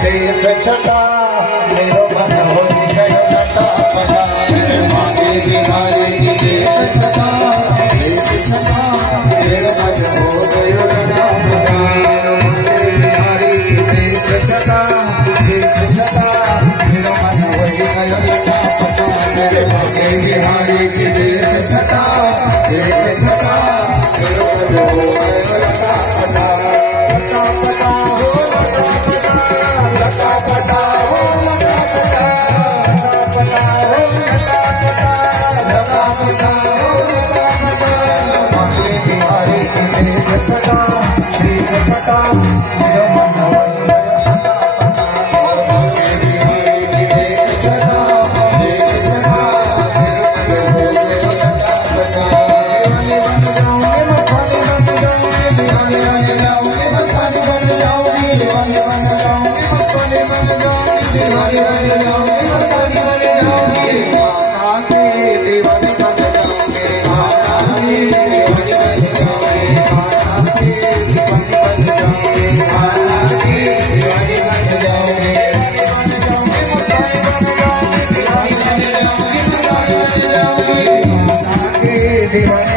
देख छटा मेरो मन हो गयो लटा पटा मेरे मांगे बिहारी देख छटा मेरो मन हो गयो लटा पटा मेरो मांगे बिहारी देख छटा मेरो मन हो गयो लटा पटा मेरे मांगे बिहारी देख छटा मेरो मन हो गयो लटा पटा लटा पटा हो लटा पटा हो लटा पटा लटा पटा हो लटा पटा मांगे बिहारी देख छटा मेरो मन हो दीवानी